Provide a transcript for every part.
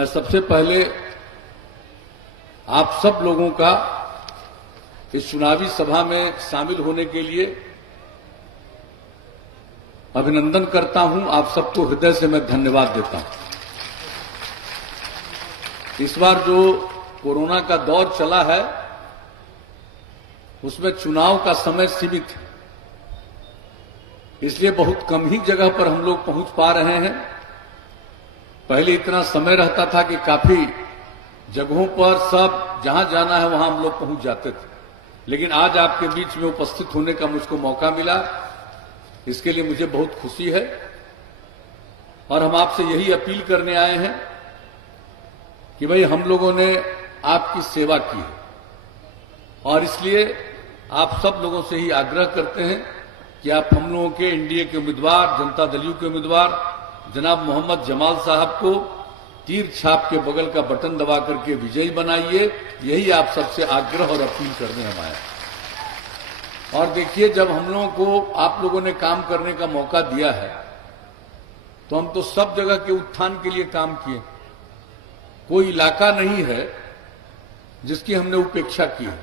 मैं सबसे पहले आप सब लोगों का इस चुनावी सभा में शामिल होने के लिए अभिनंदन करता हूं। आप सबको हृदय से मैं धन्यवाद देता हूं। इस बार जो कोरोना का दौर चला है उसमें चुनाव का समय सीमित है, इसलिए बहुत कम ही जगह पर हम लोग पहुंच पा रहे हैं। पहले इतना समय रहता था कि काफी जगहों पर सब जहां जाना है वहां हम लोग पहुंच जाते थे, लेकिन आज आपके बीच में उपस्थित होने का मुझको मौका मिला, इसके लिए मुझे बहुत खुशी है। और हम आपसे यही अपील करने आए हैं कि भाई हम लोगों ने आपकी सेवा की है और इसलिए आप सब लोगों से ही आग्रह करते हैं कि आप हम लोगों के एनडीए के उम्मीदवार, जनता दल के उम्मीदवार जनाब मोहम्मद जमाल साहब को तीर छाप के बगल का बटन दबा करके विजयी बनाइए। यही आप सबसे आग्रह और अपील करने हम आए। और देखिए, जब हम लोगों को आप लोगों ने काम करने का मौका दिया है तो हम तो सब जगह के उत्थान के लिए काम किए। कोई इलाका नहीं है जिसकी हमने उपेक्षा की है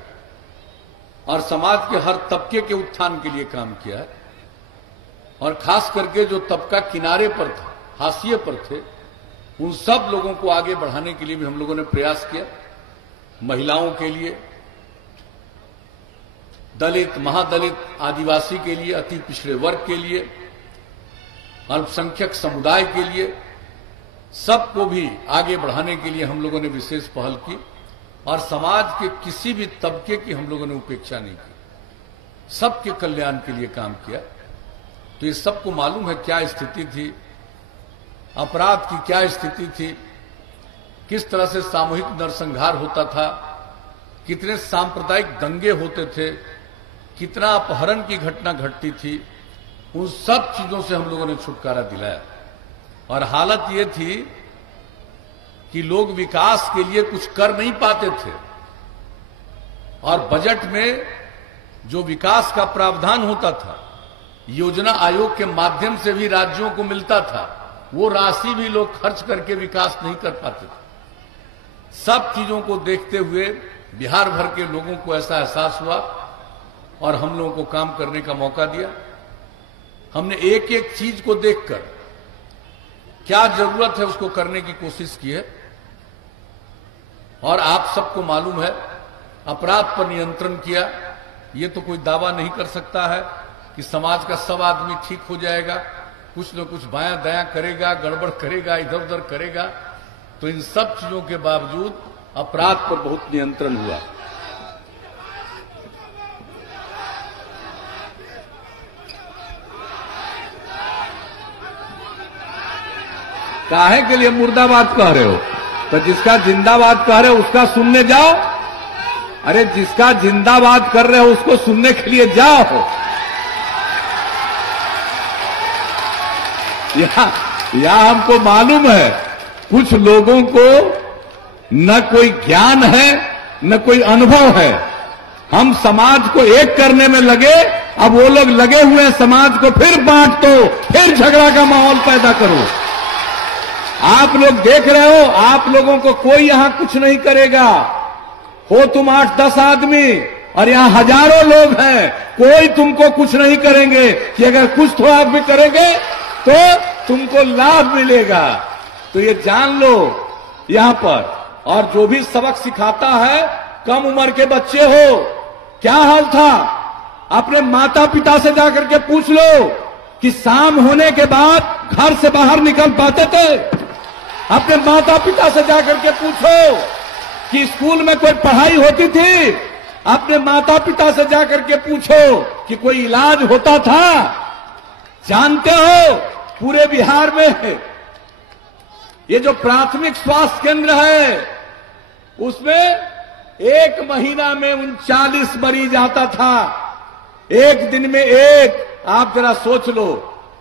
और समाज के हर तबके के उत्थान के लिए काम किया है। और खास करके जो तबका किनारे पर था, हाशिए पर थे, उन सब लोगों को आगे बढ़ाने के लिए भी हम लोगों ने प्रयास किया। महिलाओं के लिए, दलित, महादलित, आदिवासी के लिए, अति पिछड़े वर्ग के लिए, अल्पसंख्यक समुदाय के लिए, सबको भी आगे बढ़ाने के लिए हम लोगों ने विशेष पहल की और समाज के किसी भी तबके की हम लोगों ने उपेक्षा नहीं की, सबके कल्याण के लिए काम किया। तो ये सबको मालूम है क्या स्थिति थी, अपराध की क्या स्थिति थी, किस तरह से सामूहिक नरसंहार होता था, कितने सांप्रदायिक दंगे होते थे, कितना अपहरण की घटना घटती थी। उन सब चीजों से हम लोगों ने छुटकारा दिलाया। और हालत ये थी कि लोग विकास के लिए कुछ कर नहीं पाते थे और बजट में जो विकास का प्रावधान होता था, योजना आयोग के माध्यम से भी राज्यों को मिलता था, वो राशि भी लोग खर्च करके विकास नहीं कर पाते थे। सब चीजों को देखते हुए बिहार भर के लोगों को ऐसा एहसास हुआ और हम लोगों को काम करने का मौका दिया। हमने एक एक चीज को देखकर क्या जरूरत है उसको करने की कोशिश की है। और आप सबको मालूम है, अपराध पर नियंत्रण किया। ये तो कोई दावा नहीं कर सकता है कि समाज का सब आदमी ठीक हो जाएगा। कुछ न कुछ बायां दायां करेगा, गड़बड़ करेगा, इधर उधर करेगा। तो इन सब चीजों के बावजूद अपराध पर बहुत नियंत्रण हुआ। काहे के लिए मुर्दाबाद कह रहे हो? तो जिसका जिंदाबाद कह रहे हो उसका सुनने जाओ। अरे जिसका जिंदाबाद कर रहे हो उसको सुनने के लिए जाओ। यहां हमको मालूम है कुछ लोगों को न कोई ज्ञान है न कोई अनुभव है। हम समाज को एक करने में लगे, अब वो लोग लगे हुए हैं समाज को फिर बांट दो, फिर झगड़ा का माहौल पैदा करो। आप लोग देख रहे हो, आप लोगों को कोई यहां कुछ नहीं करेगा। हो तुम 8-10 आदमी और यहां हजारों लोग हैं, कोई तुमको कुछ नहीं करेंगे। कि अगर कुछ तो आप भी करेंगे तो तुमको लाभ मिलेगा। तो ये जान लो यहां पर। और जो भी सबक सिखाता है, कम उम्र के बच्चे हो, क्या हाल था अपने माता पिता से जाकर के पूछ लो कि शाम होने के बाद घर से बाहर निकल पाते थे? अपने माता पिता से जाकर के पूछो कि स्कूल में कोई पढ़ाई होती थी? अपने माता पिता से जाकर के पूछो कि कोई इलाज होता था? जानते हो, पूरे बिहार में ये जो प्राथमिक स्वास्थ्य केंद्र है उसमें एक महीना में 39 मरीज आता था, एक दिन में एक। आप जरा सोच लो।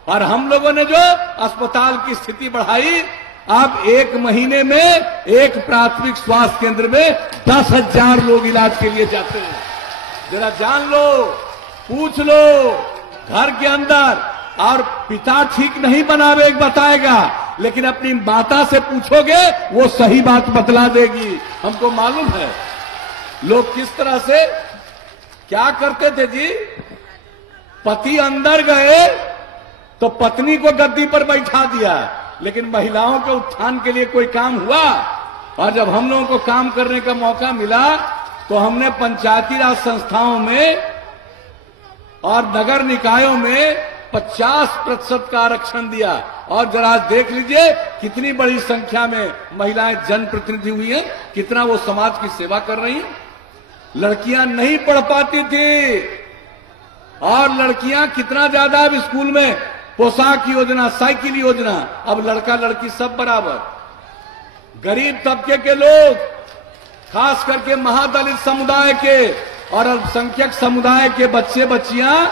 और हम लोगों ने जो अस्पताल की स्थिति बढ़ाई, अब एक महीने में एक प्राथमिक स्वास्थ्य केंद्र में 10,000 लोग इलाज के लिए जाते हैं। जरा जान लो, पूछ लो घर के अंदर। और पिता ठीक नहीं बनावे बताएगा, लेकिन अपनी माता से पूछोगे वो सही बात बतला देगी। हमको मालूम है लोग किस तरह से क्या करते थे जी। पति अंदर गए तो पत्नी को गद्दी पर बैठा दिया, लेकिन महिलाओं के उत्थान के लिए कोई काम हुआ? और जब हम लोगों को काम करने का मौका मिला तो हमने पंचायती राज संस्थाओं में और नगर निकायों में 50% का आरक्षण दिया। और जरा देख लीजिए कितनी बड़ी संख्या में महिलाएं जनप्रतिनिधि हुई हैं, कितना वो समाज की सेवा कर रही हैं। लड़कियां नहीं पढ़ पाती थी और लड़कियां कितना ज्यादा अब स्कूल में पोशाक योजना, साइकिल योजना, अब लड़का लड़की सब बराबर। गरीब तबके के लोग, खास करके महादलित समुदाय के और अल्पसंख्यक समुदाय के बच्चे बच्चियां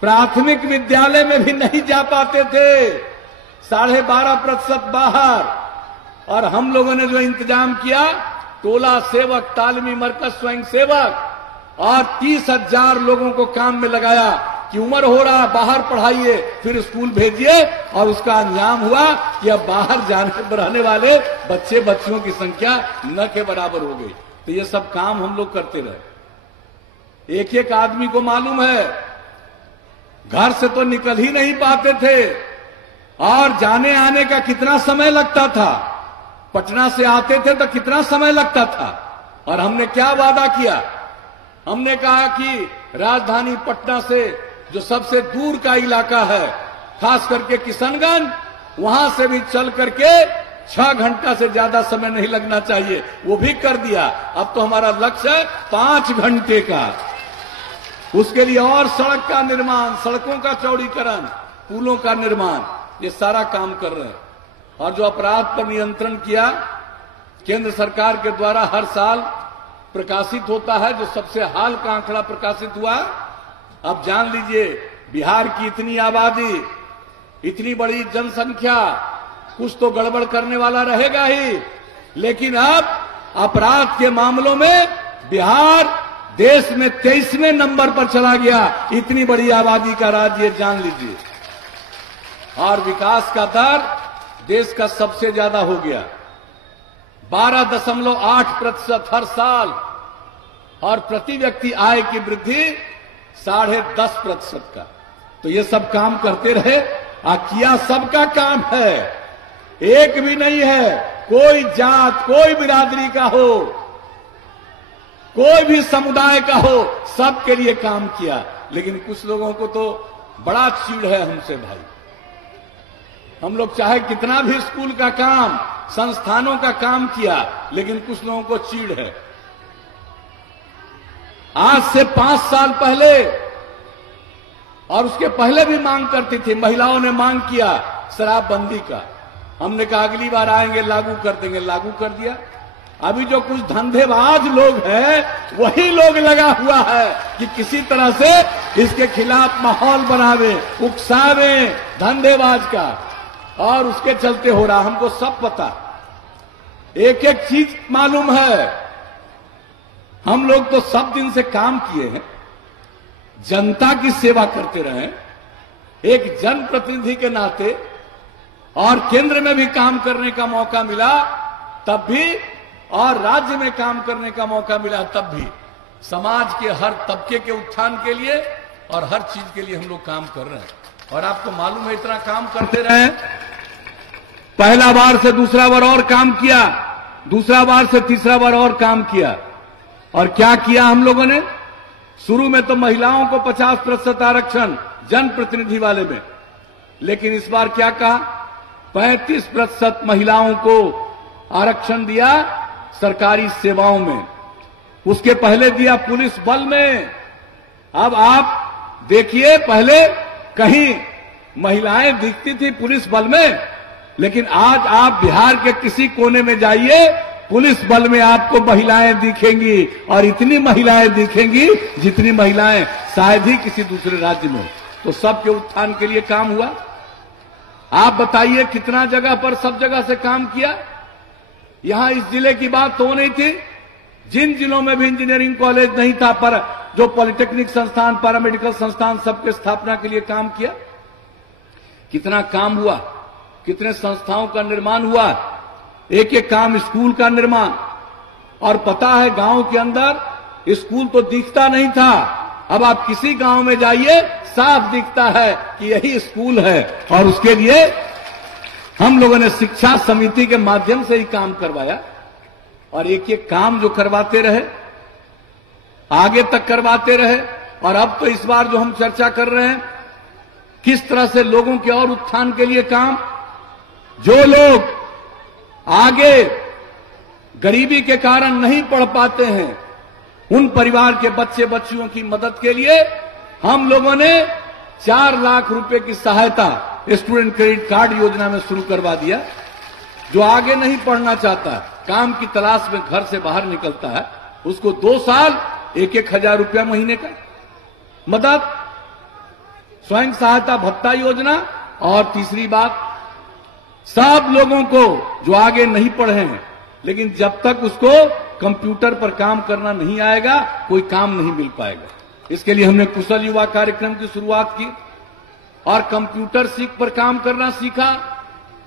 प्राथमिक विद्यालय में भी नहीं जा पाते थे। 12.5% बाहर। और हम लोगों ने जो इंतजाम किया, टोला सेवक, तालीमी मरकज स्वयं सेवक और 30,000 लोगों को काम में लगाया कि उम्र हो रहा, बाहर पढ़ाइए, फिर स्कूल भेजिए। और उसका अंजाम हुआ कि अब बाहर जाने रहने वाले बच्चे बच्चियों की संख्या न के बराबर हो गई। तो ये सब काम हम लोग करते रहे। एक एक आदमी को मालूम है घर से तो निकल ही नहीं पाते थे और जाने आने का कितना समय लगता था। पटना से आते थे तो कितना समय लगता था। और हमने क्या वादा किया? हमने कहा कि राजधानी पटना से जो सबसे दूर का इलाका है, खास करके किशनगंज, वहां से भी चल करके 6 घंटा से ज्यादा समय नहीं लगना चाहिए। वो भी कर दिया। अब तो हमारा लक्ष्य है 5 घंटे का। उसके लिए और सड़क का निर्माण, सड़कों का चौड़ीकरण, पुलों का निर्माण, ये सारा काम कर रहे हैं। और जो अपराध पर नियंत्रण किया, केंद्र सरकार के द्वारा हर साल प्रकाशित होता है, जो सबसे हाल का आंकड़ा प्रकाशित हुआ। अब जान लीजिए बिहार की इतनी आबादी, इतनी बड़ी जनसंख्या, कुछ तो गड़बड़ करने वाला रहेगा ही। लेकिन अब अपराध के मामलों में बिहार देश में 23वें नंबर पर चला गया। इतनी बड़ी आबादी का राज्य, जान लीजिए। और विकास का दर देश का सबसे ज्यादा हो गया, 12.8% हर साल। और प्रति व्यक्ति आय की वृद्धि 10.5% का। तो ये सब काम करते रहे। किया सबका काम है, एक भी नहीं है। कोई जात, कोई बिरादरी का हो, कोई भी समुदाय का हो, सबके लिए काम किया। लेकिन कुछ लोगों को तो बड़ा चीड़ है हमसे भाई। हम लोग चाहे कितना भी स्कूल का काम, संस्थानों का काम किया, लेकिन कुछ लोगों को चीड़ है। आज से 5 साल पहले और उसके पहले भी मांग करती थी, महिलाओं ने मांग किया शराबबंदी का। हमने कहा अगली बार आएंगे लागू कर देंगे, लागू कर दिया। अभी जो कुछ धंधेबाज लोग हैं, वही लोग लगा हुआ है कि किसी तरह से इसके खिलाफ माहौल बनावे, उकसावे धंधेबाज का। और उसके चलते हो रहा, हमको सब पता, एक एक चीज मालूम है। हम लोग तो सब दिन से काम किए हैं, जनता की सेवा करते रहे, एक जनप्रतिनिधि के नाते। और केंद्र में भी काम करने का मौका मिला तब भी, और राज्य में काम करने का मौका मिला तब भी, समाज के हर तबके के उत्थान के लिए और हर चीज के लिए हम लोग काम कर रहे हैं। और आपको मालूम है इतना काम करते रहे, पहला बार से दूसरा बार और काम किया, दूसरा बार से तीसरा बार और काम किया। और क्या किया हम लोगों ने? शुरू में तो महिलाओं को 50% आरक्षण जनप्रतिनिधि वाले में, लेकिन इस बार क्या कहा? 35% महिलाओं को आरक्षण दिया सरकारी सेवाओं में। उसके पहले दिया पुलिस बल में। अब आप देखिए, पहले कहीं महिलाएं दिखती थी पुलिस बल में, लेकिन आज आप बिहार के किसी कोने में जाइए, पुलिस बल में आपको महिलाएं दिखेंगी। और इतनी महिलाएं दिखेंगी जितनी महिलाएं शायद ही किसी दूसरे राज्य में। तो सबके उत्थान के लिए काम हुआ। आप बताइए कितना जगह पर सब जगह से काम किया। यहां इस जिले की बात तो नहीं थी, जिन जिलों में भी इंजीनियरिंग कॉलेज नहीं था, पर जो पॉलिटेक्निक संस्थान, पैरामेडिकल संस्थान, सबके स्थापना के लिए काम किया। कितना काम हुआ, कितने संस्थाओं का निर्माण हुआ, एक एक काम, स्कूल का निर्माण। और पता है गांव के अंदर स्कूल तो दिखता नहीं था, अब आप किसी गांव में जाइए साफ दिखता है कि यही स्कूल है। और उसके लिए हम लोगों ने शिक्षा समिति के माध्यम से ही काम करवाया, और एक एक काम जो करवाते रहे, आगे तक करवाते रहे। और अब तो इस बार जो हम चर्चा कर रहे हैं, किस तरह से लोगों के और उत्थान के लिए काम, जो लोग आगे गरीबी के कारण नहीं पढ़ पाते हैं, उन परिवार के बच्चे बच्चियों की मदद के लिए हम लोगों ने 4 लाख रुपए की सहायता स्टूडेंट क्रेडिट कार्ड योजना में शुरू करवा दिया। जो आगे नहीं पढ़ना चाहता, काम की तलाश में घर से बाहर निकलता है, उसको 2 साल 1-1 हजार रुपया महीने का मदद, स्वयं सहायता भत्ता योजना। और तीसरी बात, सब लोगों को जो आगे नहीं पढ़े हैं, लेकिन जब तक उसको कंप्यूटर पर काम करना नहीं आएगा, कोई काम नहीं मिल पाएगा। इसके लिए हमने कुशल युवा कार्यक्रम की शुरुआत की और कंप्यूटर सीख पर काम करना सीखा।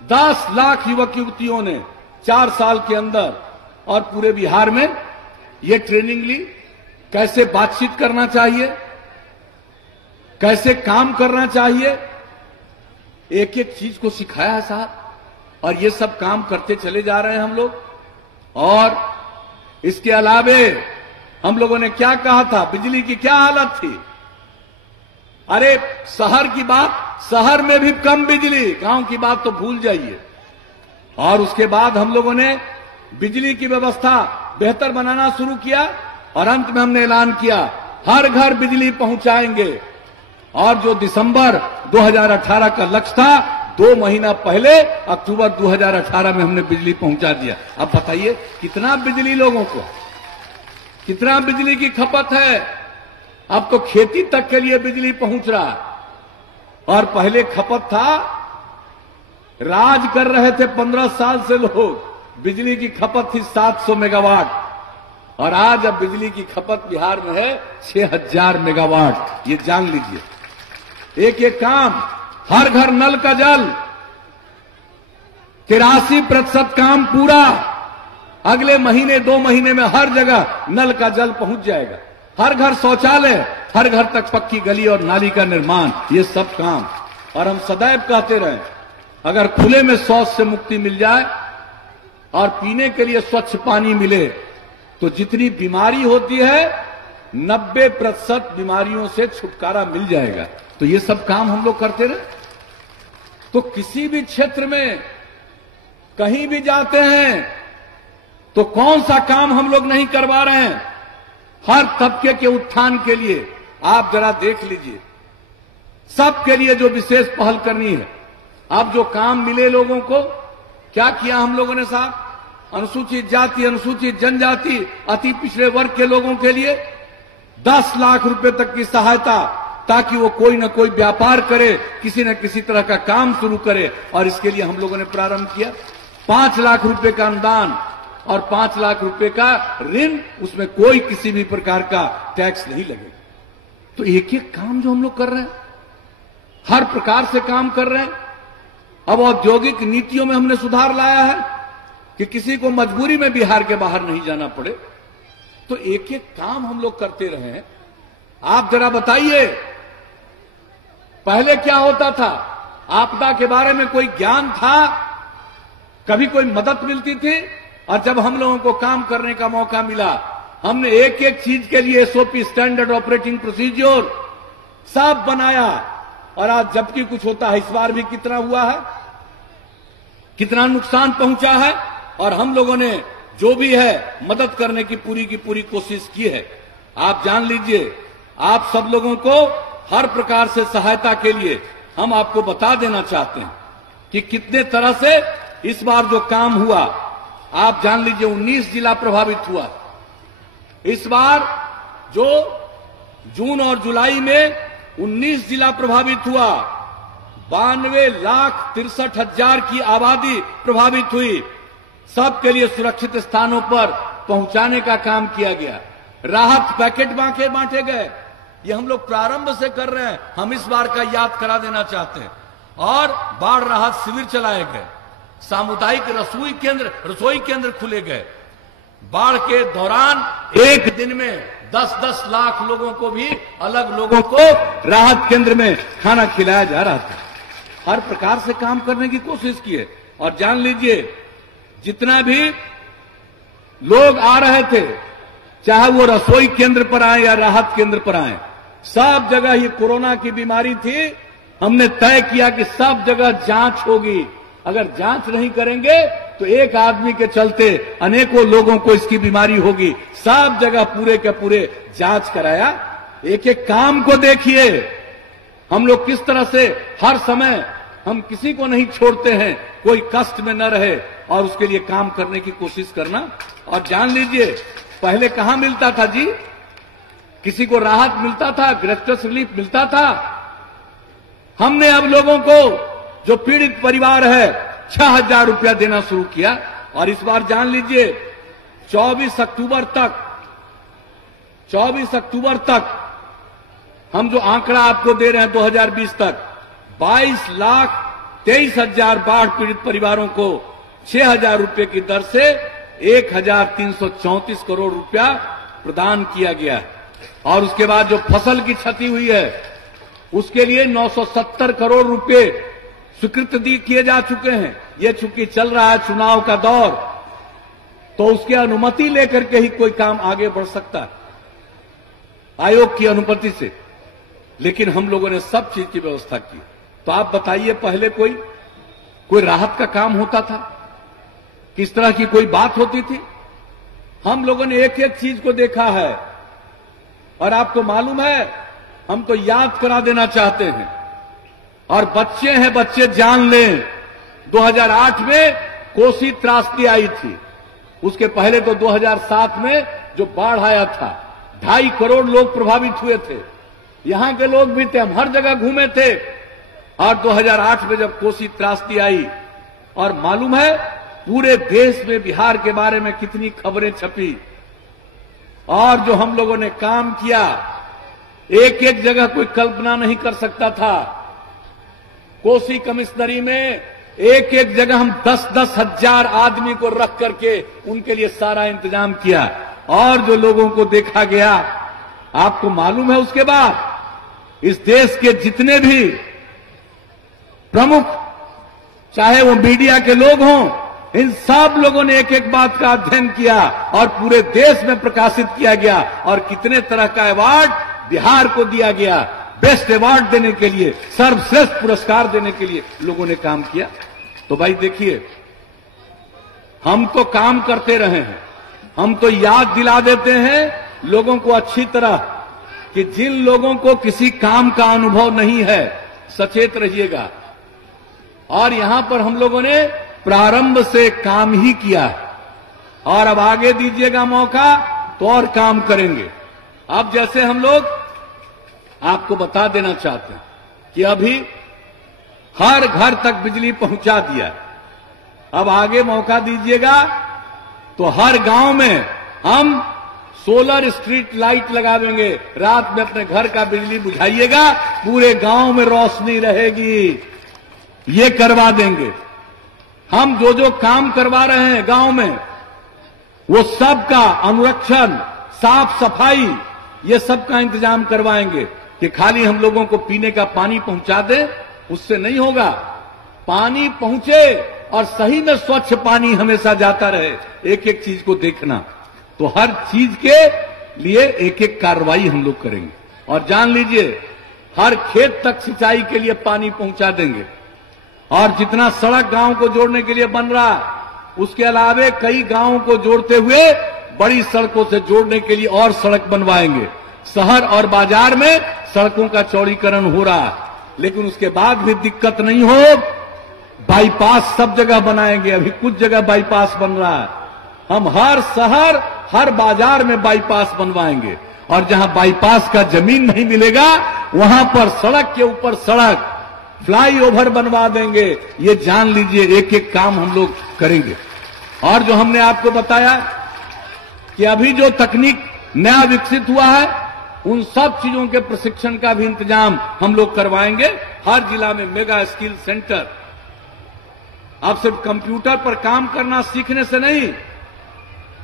10 लाख युवक युवतियों ने 4 साल के अंदर और पूरे बिहार में ये ट्रेनिंग ली, कैसे बातचीत करना चाहिए, कैसे काम करना चाहिए, एक एक चीज को सिखाया है साहब। और ये सब काम करते चले जा रहे हैं हम लोग। और इसके अलावे हम लोगों ने क्या कहा था, बिजली की क्या हालत थी, अरे शहर की बात, शहर में भी कम बिजली, गांव की बात तो भूल जाइए। और उसके बाद हम लोगों ने बिजली की व्यवस्था बेहतर बनाना शुरू किया, और अंत में हमने ऐलान किया हर घर बिजली पहुंचाएंगे। और जो दिसंबर 2018 का लक्ष्य था, 2 महीना पहले अक्टूबर 2018 में हमने बिजली पहुंचा दिया। अब बताइए कितना बिजली लोगों को, कितना बिजली की खपत है। अब तो खेती तक के लिए बिजली पहुंच रहा है। और पहले खपत था, राज कर रहे थे 15 साल से लोग, बिजली की खपत थी 700 मेगावाट, और आज अब बिजली की खपत बिहार में है 6000 मेगावाट। ये जान लीजिए, एक एक काम, हर घर नल का जल, 83% काम पूरा। अगले महीने 2 महीने में हर जगह नल का जल पहुंच जाएगा, हर घर शौचालय, हर घर तक पक्की गली और नाली का निर्माण, ये सब काम। और हम सदैव कहते रहे, अगर खुले में शौच से मुक्ति मिल जाए और पीने के लिए स्वच्छ पानी मिले, तो जितनी बीमारी होती है 90% बीमारियों से छुटकारा मिल जाएगा। तो ये सब काम हम लोग करते रहे। तो किसी भी क्षेत्र में कहीं भी जाते हैं तो कौन सा काम हम लोग नहीं करवा रहे हैं, हर तबके के उत्थान के लिए। आप जरा देख लीजिए, सबके लिए जो विशेष पहल करनी है। अब जो काम मिले लोगों को, क्या किया हम लोगों ने साहब, अनुसूचित जाति, अनुसूचित जनजाति, अति पिछड़े वर्ग के लोगों के लिए 10 लाख रुपए तक की सहायता, ताकि वो कोई न कोई व्यापार करे, किसी न किसी तरह का काम शुरू करे। और इसके लिए हम लोगों ने प्रारंभ किया 5 लाख रुपए का अनुदान और 5 लाख रुपए का ऋण, उसमें कोई किसी भी प्रकार का टैक्स नहीं लगेगा। तो एक एक काम जो हम लोग कर रहे हैं, हर प्रकार से काम कर रहे हैं। अब औद्योगिक नीतियों में हमने सुधार लाया है कि किसी को मजबूरी में बिहार के बाहर नहीं जाना पड़े। तो एक एक काम हम लोग करते रहे हैं। आप जरा बताइए, पहले क्या होता था, आपदा के बारे में कोई ज्ञान था, कभी कोई मदद मिलती थी? और जब हम लोगों को काम करने का मौका मिला, हमने एक एक चीज के लिए एसओपी, स्टैंडर्ड ऑपरेटिंग प्रोसीजर, सब बनाया। और आज जबकि कुछ होता है, इस बार भी कितना हुआ है, कितना नुकसान पहुंचा है, और हम लोगों ने जो भी है मदद करने की पूरी कोशिश की है। आप जान लीजिए, आप सब लोगों को हर प्रकार से सहायता के लिए हम आपको बता देना चाहते हैं कि कितने तरह से इस बार जो काम हुआ। आप जान लीजिए, 19 जिला प्रभावित हुआ इस बार। जो जून और जुलाई में 19 जिला प्रभावित हुआ, 92,63,000 की आबादी प्रभावित हुई। सबके लिए सुरक्षित स्थानों पर पहुंचाने का काम किया गया, राहत पैकेट बांटे गए। ये हम लोग प्रारंभ से कर रहे हैं, हम इस बार का याद करा देना चाहते हैं। और बाढ़ राहत शिविर चलाए गए, सामुदायिक रसोई केंद्र खुले गए। बाढ़ के दौरान एक दिन में 10-10 लाख लोगों को भी, अलग लोगों को राहत केंद्र में खाना खिलाया जा रहा था। हर प्रकार से काम करने की कोशिश की है। और जान लीजिए, जितना भी लोग आ रहे थे, चाहे वो रसोई केंद्र पर आए या राहत केंद्र पर आए, सब जगह ये कोरोना की बीमारी थी। हमने तय किया कि सब जगह जांच होगी। अगर जांच नहीं करेंगे तो एक आदमी के चलते अनेकों लोगों को इसकी बीमारी होगी। सब जगह पूरे के पूरे जांच कराया। एक एक काम को देखिए, हम लोग किस तरह से हर समय हम किसी को नहीं छोड़ते हैं, कोई कष्ट में न रहे, और उसके लिए काम करने की कोशिश करना। और जान लीजिए, पहले कहां मिलता था जी? किसी को राहत मिलता था, ग्रेस्टस रिलीफ मिलता था। हमने अब लोगों को, जो पीड़ित परिवार है, 6,000 रुपया देना शुरू किया। और इस बार जान लीजिए, 24 अक्टूबर तक हम जो आंकड़ा आपको दे रहे हैं 2020 तक, 22,23,000 बाढ़ पीड़ित परिवारों को 6,000 रुपये की दर से 1,334 करोड़ रुपया प्रदान किया गया। और उसके बाद जो फसल की क्षति हुई है, उसके लिए 970 करोड़ रुपए स्वीकृत किए जा चुके हैं। ये चूंकि चल रहा है चुनाव का दौर, तो उसकी अनुमति लेकर के ही कोई काम आगे बढ़ सकता है, आयोग की अनुमति से। लेकिन हम लोगों ने सब चीज की व्यवस्था की। तो आप बताइए, पहले कोई राहत का काम होता था? किस तरह की कोई बात होती थी? हम लोगों ने एक एक चीज को देखा है। और आपको मालूम है, हम तो याद करा देना चाहते हैं, और बच्चे हैं, बच्चे जान लें, 2008 में कोसी त्रासदी आई थी। उसके पहले तो 2007 में जो बाढ़ आया था, 2.5 करोड़ लोग प्रभावित हुए थे। यहां के लोग भी थे, हम हर जगह घूमे थे। और 2008 में जब कोसी त्रासदी आई, और मालूम है पूरे देश में बिहार के बारे में कितनी खबरें छपी, और जो हम लोगों ने काम किया, एक एक जगह कोई कल्पना नहीं कर सकता था। कोसी कमिश्नरी में एक एक जगह हम 10-10 हजार आदमी को रख करके उनके लिए सारा इंतजाम किया। और जो लोगों को देखा गया, आपको मालूम है, उसके बाद इस देश के जितने भी प्रमुख, चाहे वो मीडिया के लोग हों, इन सब लोगों ने एक एक बात का अध्ययन किया और पूरे देश में प्रकाशित किया गया। और कितने तरह का अवार्ड बिहार को दिया गया, बेस्ट अवार्ड देने के लिए, सर्वश्रेष्ठ पुरस्कार देने के लिए लोगों ने काम किया। तो भाई देखिए, हम तो काम करते रहे हैं, हम तो याद दिला देते हैं लोगों को अच्छी तरह कि जिन लोगों को किसी काम का अनुभव नहीं है, सचेत रहिएगा। और यहां पर हम लोगों ने प्रारंभ से काम ही किया है, और अब आगे दीजिएगा मौका तो और काम करेंगे। अब जैसे हम लोग आपको बता देना चाहते हैं कि अभी हर घर तक बिजली पहुंचा दिया। अब आगे मौका दीजिएगा तो हर गांव में हम सोलर स्ट्रीट लाइट लगा देंगे। रात में अपने घर का बिजली बुझाइएगा, पूरे गांव में रोशनी रहेगी। ये करवा देंगे। हम जो जो काम करवा रहे हैं गांव में, वो सब का अनुरक्षण, साफ सफाई, ये सब का इंतजाम करवाएंगे। कि खाली हम लोगों को पीने का पानी पहुंचा दें, उससे नहीं होगा। पानी पहुंचे और सही में स्वच्छ पानी हमेशा जाता रहे, एक एक चीज को देखना। तो हर चीज के लिए एक एक कार्रवाई हम लोग करेंगे। और जान लीजिए, हर खेत तक सिंचाई के लिए पानी पहुंचा देंगे। और जितना सड़क गांव को जोड़ने के लिए बन रहा, उसके अलावे कई गांवों को जोड़ते हुए बड़ी सड़कों से जोड़ने के लिए और सड़क बनवाएंगे। शहर और बाजार में सड़कों का चौड़ीकरण हो रहा है, लेकिन उसके बाद भी दिक्कत नहीं हो, बाईपास सब जगह बनाएंगे। अभी कुछ जगह बाईपास बन रहा है, हम हर शहर, हर बाजार में बाईपास बनवाएंगे। और जहां बाईपास का जमीन नहीं मिलेगा, वहां पर सड़क के ऊपर सड़क, फ्लाईओवर बनवा देंगे। ये जान लीजिए, एक एक काम हम लोग करेंगे। और जो हमने आपको बताया कि अभी जो तकनीक नया विकसित हुआ है, उन सब चीजों के प्रशिक्षण का भी इंतजाम हम लोग करवाएंगे। हर जिला में मेगा स्किल सेंटर। अब सिर्फ कंप्यूटर पर काम करना सीखने से नहीं,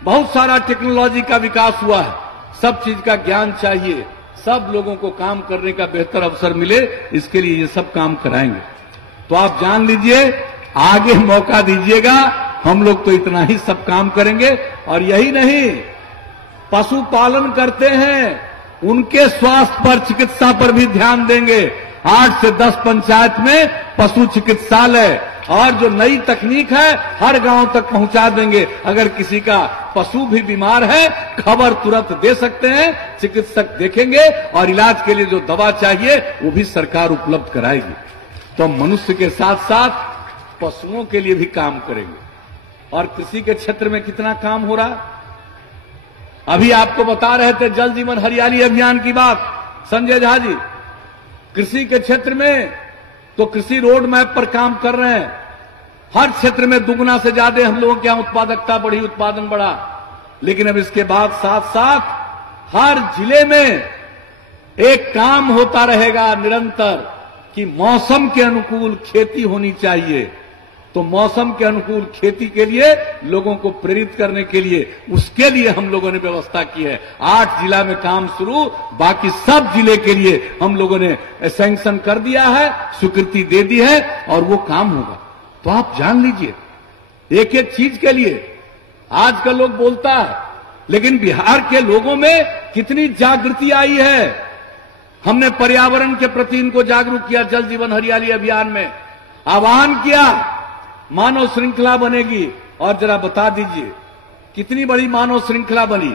बहुत सारा टेक्नोलॉजी का विकास हुआ है। सब चीज का ज्ञान चाहिए, सब लोगों को काम करने का बेहतर अवसर मिले, इसके लिए ये सब काम कराएंगे। तो आप जान लीजिए, आगे मौका दीजिएगा, हम लोग तो इतना ही सब काम करेंगे। और यही नहीं, पशुपालन करते हैं, उनके स्वास्थ्य पर, चिकित्सा पर भी ध्यान देंगे। 8 से 10 पंचायत में पशु चिकित्सालय और जो नई तकनीक है हर गांव तक पहुंचा देंगे। अगर किसी का पशु भी बीमार है, खबर तुरंत दे सकते हैं, चिकित्सक देखेंगे और इलाज के लिए जो दवा चाहिए वो भी सरकार उपलब्ध कराएगी। तो मनुष्य के साथ साथ पशुओं के लिए भी काम करेंगे। और कृषि के क्षेत्र में कितना काम हो रहा है, अभी आपको बता रहे थे जल जीवन हरियाली अभियान की बात संजय झा जी। कृषि के क्षेत्र में तो कृषि रोड मैप पर काम कर रहे हैं। हर क्षेत्र में दुगना से ज्यादा हम लोगों के यहां उत्पादकता बढ़ी, उत्पादन बढ़ा। लेकिन अब इसके बाद साथ साथ हर जिले में एक काम होता रहेगा निरंतर कि मौसम के अनुकूल खेती होनी चाहिए। तो मौसम के अनुकूल खेती के लिए लोगों को प्रेरित करने के लिए, उसके लिए हम लोगों ने व्यवस्था की है। 8 जिला में काम शुरू, बाकी सब जिले के लिए हम लोगों ने सैंक्शन कर दिया है, स्वीकृति दे दी है और वो काम होगा। तो आप जान लीजिए, एक एक चीज के लिए आजकल लोग बोलता है, लेकिन बिहार के लोगों में कितनी जागृति आई है। हमने पर्यावरण के प्रति इनको जागरूक किया, जल जीवन हरियाली अभियान में आह्वान किया, मानव श्रृंखला बनेगी। और जरा बता दीजिए कितनी बड़ी मानव श्रृंखला बनी,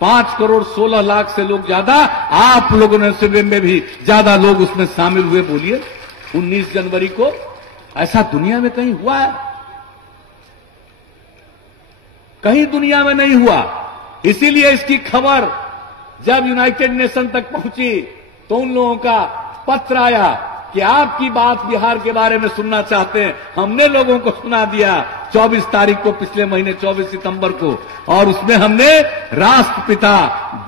5 करोड़ 16 लाख से लोग ज्यादा, आप लोगों ने सुबह में भी ज्यादा लोग उसमें शामिल हुए। बोलिए 19 जनवरी को ऐसा दुनिया में कहीं हुआ है? कहीं दुनिया में नहीं हुआ। इसीलिए इसकी खबर जब यूनाइटेड नेशन तक पहुंची तो उन लोगों का पत्र आया कि आपकी बात बिहार के बारे में सुनना चाहते हैं। हमने लोगों को सुना दिया 24 तारीख को, पिछले महीने 24 सितंबर को, और उसमें हमने राष्ट्रपिता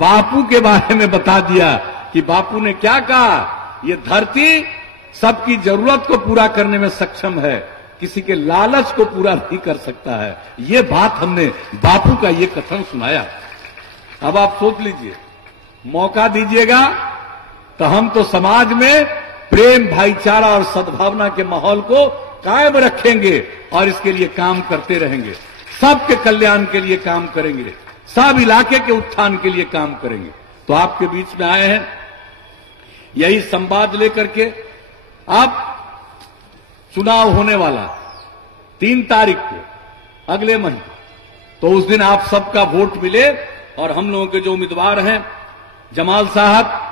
बापू के बारे में बता दिया कि बापू ने क्या कहा, ये धरती सबकी जरूरत को पूरा करने में सक्षम है, किसी के लालच को पूरा नहीं कर सकता है। ये बात हमने बापू का ये कथन सुनाया। अब आप सोच लीजिए, मौका दीजिएगा तो हम तो समाज में प्रेम, भाईचारा और सद्भावना के माहौल को कायम रखेंगे और इसके लिए काम करते रहेंगे। सबके कल्याण के लिए काम करेंगे, सब इलाके के उत्थान के लिए काम करेंगे। तो आपके बीच में आए हैं यही संवाद लेकर के। अब चुनाव होने वाला 3 तारीख को अगले महीने, तो उस दिन आप सबका वोट मिले और हम लोगों के जो उम्मीदवार हैं जमाल साहब,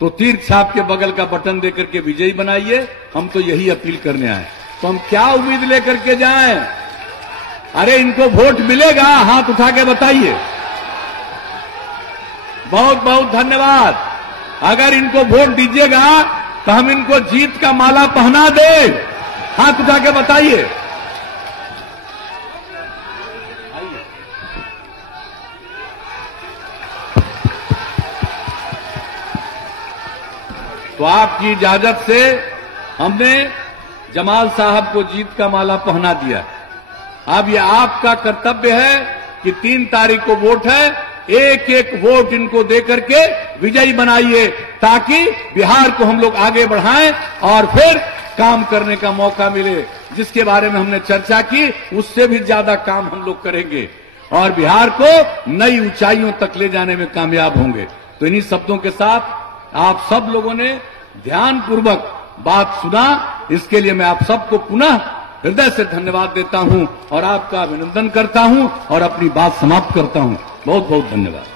तो तीर छाप के बगल का बटन देकर के विजयी बनाइए। हम तो यही अपील करने आए। तो हम क्या उम्मीद लेकर के जाएं? अरे इनको वोट मिलेगा, हाथ उठा के बताइए। बहुत बहुत धन्यवाद। अगर इनको वोट दीजिएगा तो हम इनको जीत का माला पहना दें। हाथ उठा के बताइए। तो आपकी इजाजत से हमने जमाल साहब को जीत का माला पहना दिया। अब ये आपका कर्तव्य है कि 3 तारीख को वोट है, एक एक वोट इनको देकर के विजयी बनाइए, ताकि बिहार को हम लोग आगे बढ़ाएं और फिर काम करने का मौका मिले। जिसके बारे में हमने चर्चा की, उससे भी ज्यादा काम हम लोग करेंगे और बिहार को नई ऊंचाइयों तक ले जाने में कामयाब होंगे। तो इन्हीं शब्दों के साथ आप सब लोगों ने ध्यानपूर्वक बात सुना, इसके लिए मैं आप सबको पुनः हृदय से धन्यवाद देता हूं और आपका अभिनंदन करता हूं और अपनी बात समाप्त करता हूं। बहुत बहुत धन्यवाद।